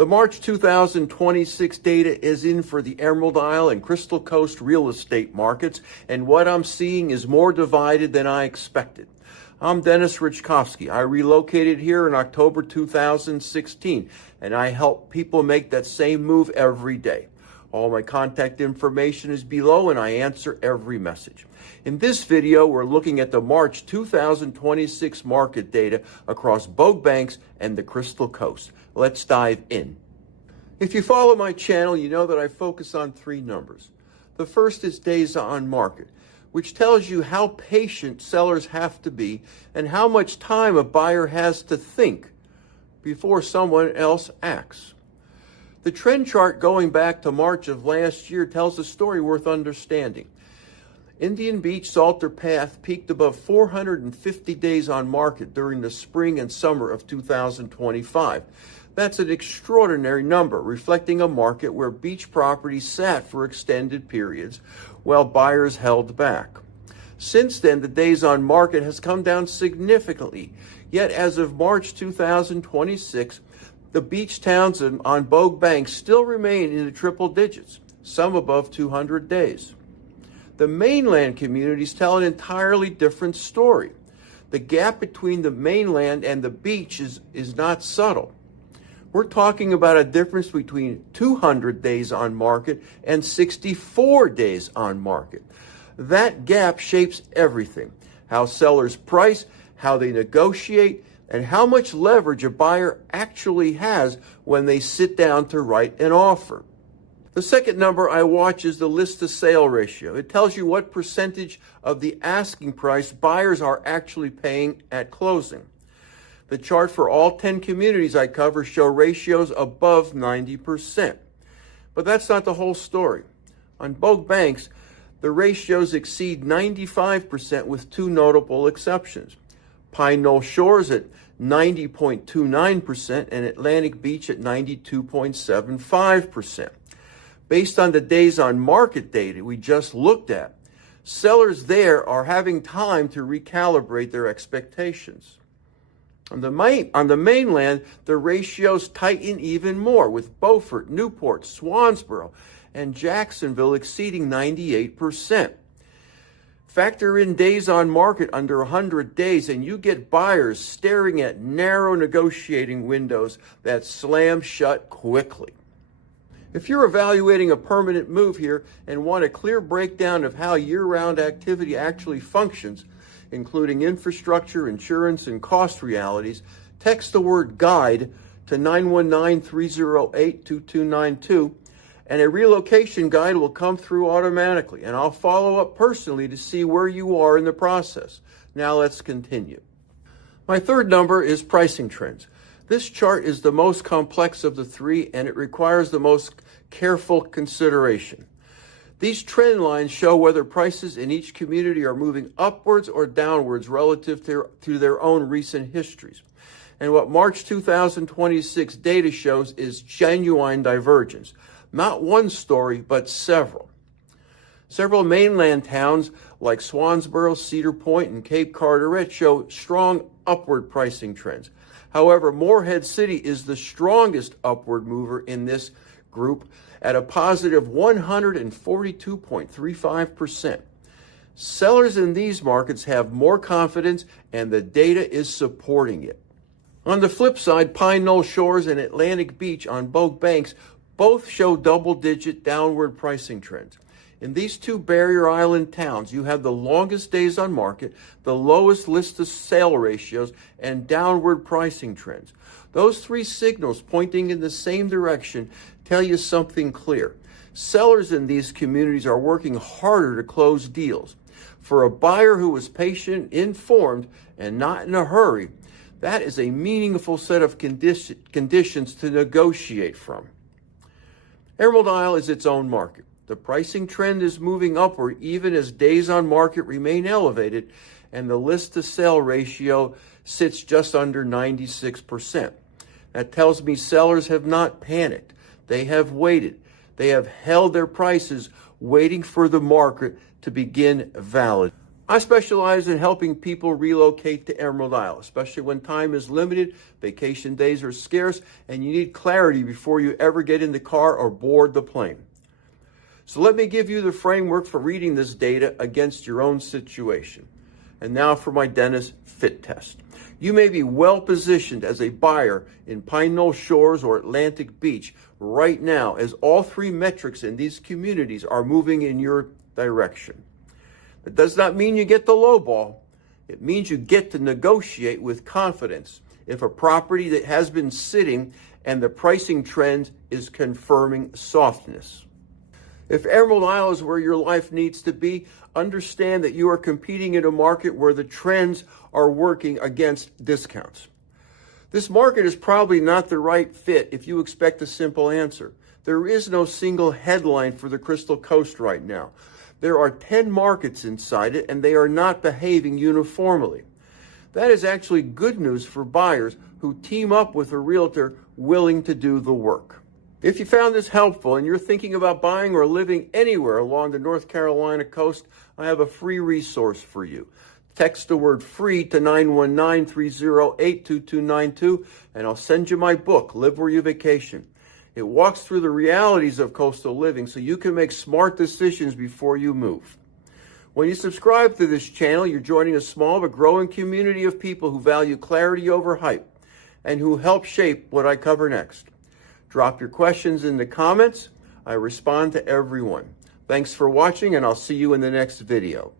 The March 2026 data is in for the Emerald Isle and Crystal Coast real estate markets, and what I'm seeing is more divided than I expected. I'm Dennis Richkovsky. I relocated here in October 2016, and I help people make that same move every day. All my contact information is below, and I answer every message. In this video, we're looking at the March 2026 market data across both banks and the Crystal Coast. Let's dive in. If you follow my channel, you know that I focus on three numbers. The first is days on market, which tells you how patient sellers have to be and how much time a buyer has to think before someone else acts. The trend chart going back to March of last year tells a story worth understanding. Indian Beach Salter Path peaked above 450 days on market during the spring and summer of 2025. That's an extraordinary number, reflecting a market where beach properties sat for extended periods while buyers held back. Since then, the days on market has come down significantly. Yet as of March 2026, the beach towns on both banks still remain in the triple digits, some above 200 days. The mainland communities tell an entirely different story. The gap between the mainland and the beach is not subtle. We're talking about a difference between 200 days on market and 64 days on market. That gap shapes everything: how sellers price, how they negotiate, and how much leverage a buyer actually has when they sit down to write an offer. The second number I watch is the list to sale ratio. It tells you what percentage of the asking price buyers are actually paying at closing. The chart for all 10 communities I cover show ratios above 90%. But that's not the whole story. On both banks, the ratios exceed 95% with two notable exceptions: Pine Knoll Shores at 90.29% and Atlantic Beach at 92.75%. Based on the days on market data we just looked at, sellers there are having time to recalibrate their expectations. On the mainland, the ratios tighten even more, with Beaufort, Newport, Swansboro, and Jacksonville exceeding 98%. Factor in days on market under 100 days, and you get buyers staring at narrow negotiating windows that slam shut quickly. If you're evaluating a permanent move here and want a clear breakdown of how year-round activity actually functions, including infrastructure, insurance, and cost realities, text the word GUIDE to 919-308-2292, and a relocation guide will come through automatically, and I'll follow up personally to see where you are in the process. Now let's continue. My third number is pricing trends. This chart is the most complex of the three, and it requires the most careful consideration. These trend lines show whether prices in each community are moving upwards or downwards relative to their own recent histories. And what March 2026 data shows is genuine divergence. Not one story, but several. Several mainland towns like Swansboro, Cedar Point, and Cape Carteret show strong upward pricing trends. However, Morehead City is the strongest upward mover in this group at a positive 142.35%. Sellers in these markets have more confidence, and the data is supporting it. On the flip side, Pine Knoll Shores and Atlantic Beach on both banks both show double-digit downward pricing trends. In these two barrier island towns, you have the longest days on market, the lowest list to sale ratios, and downward pricing trends. Those three signals pointing in the same direction tell you something clear. Sellers in these communities are working harder to close deals. For a buyer who is patient, informed, and not in a hurry, that is a meaningful set of conditions to negotiate from. Emerald Isle is its own market. The pricing trend is moving upward even as days on market remain elevated, and the list to sale ratio sits just under 96%. That tells me sellers have not panicked. They have waited. They have held their prices, waiting for the market to begin valid. I specialize in helping people relocate to Emerald Isle, especially when time is limited, vacation days are scarce, and you need clarity before you ever get in the car or board the plane. So let me give you the framework for reading this data against your own situation. And now for my dentist fit test. You may be well positioned as a buyer in Pine Knoll Shores or Atlantic Beach right now, as all three metrics in these communities are moving in your direction. That does not mean you get the low ball. It means you get to negotiate with confidence if a property that has been sitting and the pricing trend is confirming softness. If Emerald Isle is where your life needs to be, understand that you are competing in a market where the trends are working against discounts. This market is probably not the right fit if you expect a simple answer. There is no single headline for the Crystal Coast right now. There are 10 markets inside it, and they are not behaving uniformly. That is actually good news for buyers who team up with a realtor willing to do the work. If you found this helpful and you're thinking about buying or living anywhere along the North Carolina coast, I have a free resource for you. Text the word FREE to 919-308-2292, and I'll send you my book, Live Where You Vacation. It walks through the realities of coastal living so you can make smart decisions before you move. When you subscribe to this channel, you're joining a small but growing community of people who value clarity over hype and who help shape what I cover next. Drop your questions in the comments. I respond to everyone. Thanks for watching, and I'll see you in the next video.